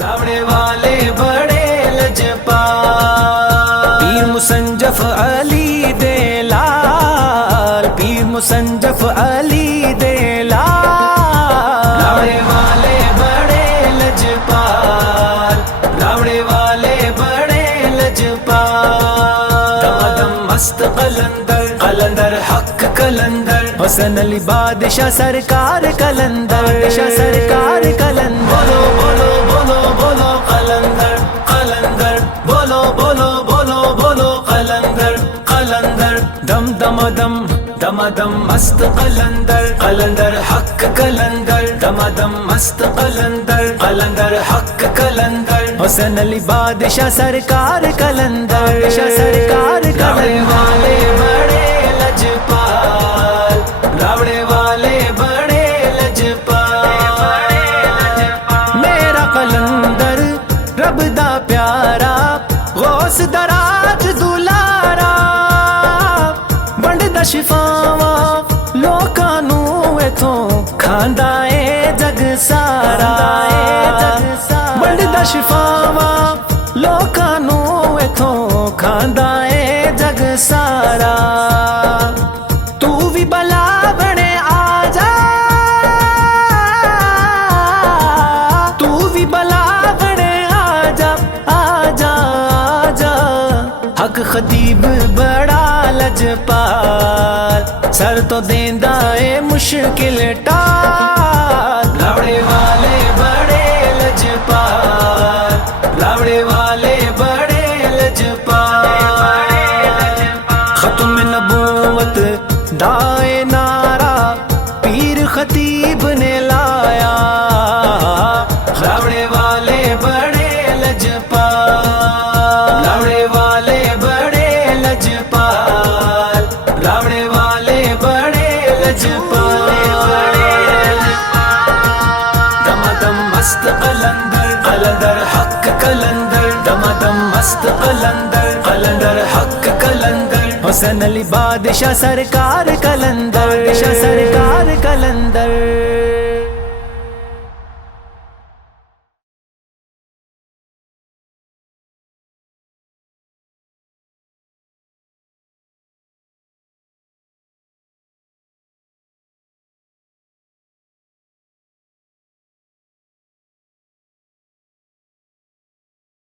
रावड़े वाले बड़े लजपाल। पीर मुसंजफ अली दे लाल, पीर मुसंजफ अली दे लाल। रावड़े वाले बड़े लजपाल, रावड़े वाले बड़े लजपाल। दमादम मस्त कलंदर, कलंदर हक कलंदर, हुसैन अली बादशाह सरकार कलंदर, बादशाह सरकार कलंदर। बोलो बोलो बोलो बोलो कलंदर, कलंदर बोलो बोलो बोलो बोलो कलंदर, कलंदर। दम दमादम दमादम मस्त कलंदर, कलंदर हक कलंदर, दमादम मस्त कलंदर, कलंदर हक कलंदर। हुसैन अली बादशाह सरकार कलंदर, बादशाह सरकार कलंदर। वाले बड़े लजपाल, रावड़े वाले बड़े लजपाल। मेरा कलंदर रब दा प्यारा, गौस दराज दुलारा, वंडदा शिफावा लोकां नू इथों, खांदा ए जग सारा। वंडदा शिफावा लोकां नू इथों, खांदा ए जग सारा। तू भी भला बने आजा, तू भी भला बने आजा, आजा आजा। हक खतीब बड़ा लजपाल, सर तो देंदा ए मुश्किल टाल। रावड़े वाले बड़े लजपाल, रावड़े वाले बड़े लजपाल। खत्म नबूवत दाए नारा, पीर खतीब ने लाया। रावड़े वाले बड़े लजपाल, रावड़े वाले बड़े लजपाल, रावड़े वाले बड़े लजपाल। दमादम मस्त कलंदर, कलंदर हक कलंदर, दमादम मस्त कलंदर, कलंदर हक कलंदर। हुसैन अली बादशाह सरकार कलंदर, बादशाह सरकार कलंदर।